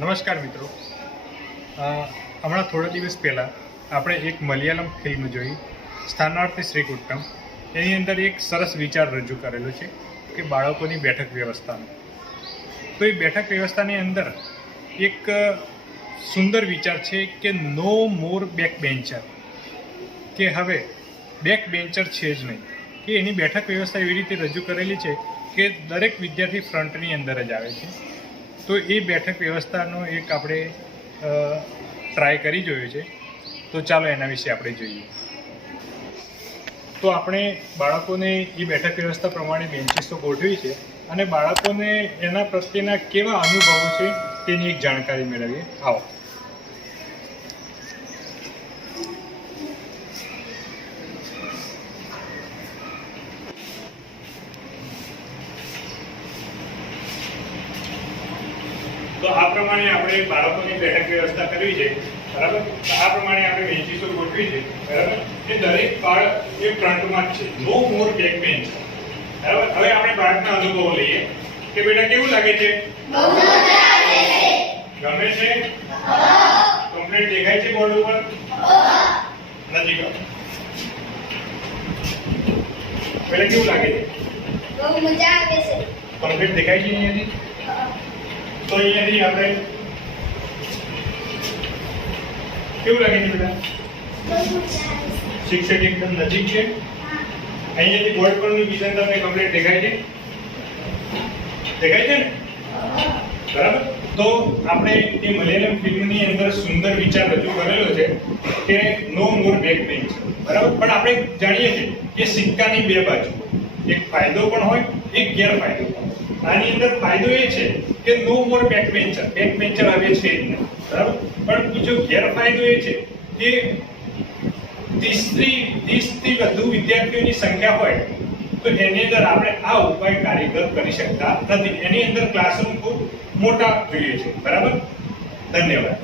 નમસ્કાર મિત્રો, હમણાં થોડા દિવસ પહેલાં આપણે એક મલયાલમ ફિલ્મ જોઈ સ્થાનાર્થી શ્રીકુટ્ટમ. એની અંદર એક સરસ વિચાર રજૂ કરેલો છે કે બાળકોની બેઠક વ્યવસ્થાનો. તો એ બેઠક વ્યવસ્થાની અંદર એક સુંદર વિચાર છે કે નો મોર બેક બેન્ચર, કે હવે બેક બેન્ચર છે જ નહીં, કે એની બેઠક વ્યવસ્થા એવી રીતે રજૂ કરેલી છે કે દરેક વિદ્યાર્થી ફ્રન્ટની અંદર જ આવે છે. તો એ બેઠક વ્યવસ્થાનો એક આપણે ટ્રાય કરી જોયો છે. તો ચાલો એના વિશે આપણે જોઈએ. તો આપણે બાળકોને એ બેઠક વ્યવસ્થા પ્રમાણે બેન્ચીસો ગોઠવી છે અને બાળકોને એના પ્રત્યેના કેવા અનુભવો છે તેની એક જાણકારી મેળવીએ. આવો. તો આ પ્રમાણે આપણે બાળકોની બેઠક વ્યવસ્થા કરવી છે, બરાબર. તો આ પ્રમાણે આપણે બેન્ચીસો ગોઠવી છે, બરાબર. એ દરેક બાળક એ ફ્રન્ટમાં જ છે, નો મોર બેક બેન્ચ, બરાબર. હવે આપણે બાળકના અનુભવો લઈએ કે બેટા કેવું લાગે છે? ગમે છે? કમ્પ્લીટ દેખાય છે બોર્ડ ઉપર? નજીક આવો. બેટા કેવું લાગે છે? બહુ મજા આવે છે. કમ્પ્લીટ દેખાય છે અહીંયાથી? તો અહીંયાથી આપણે કેવું લાગે છે બેટા? શિક્ષક એકદમ નજીક છે. અહીંયાથી બોર્ડ પરનું વિઝન તમને કમ્પ્લીટ દેખાય છે? દેખાય છે ને? બરાબર. તો આપણે એ મલયાલમ ફિલ્મની અંદર સુંદર વિચાર રજૂ કરેલો છે કે નો મોર બેક બેન્ચ, બરાબર. પણ આપણે જાણીએ છીએ કે સિક્કાની બે બાજુ, એક ફાયદો પણ હોય, એક ગેરફાયદો પણ. આની અંદર ફાયદો એ છે કે નો મોર બેક બેન્ચર હવે છે જ નહીં, બરાબર. પણ બીજો ગેરફાયદો એ છે કે 30થી વધુ વિદ્યાર્થીઓની સંખ્યા હોય તો એની અંદર આપણે આ ઉપાય કારીગર કરી શકતા નથી. એની અંદર ક્લાસરૂમ ખૂબ મોટા જોઈએ છે, બરાબર. ધન્યવાદ.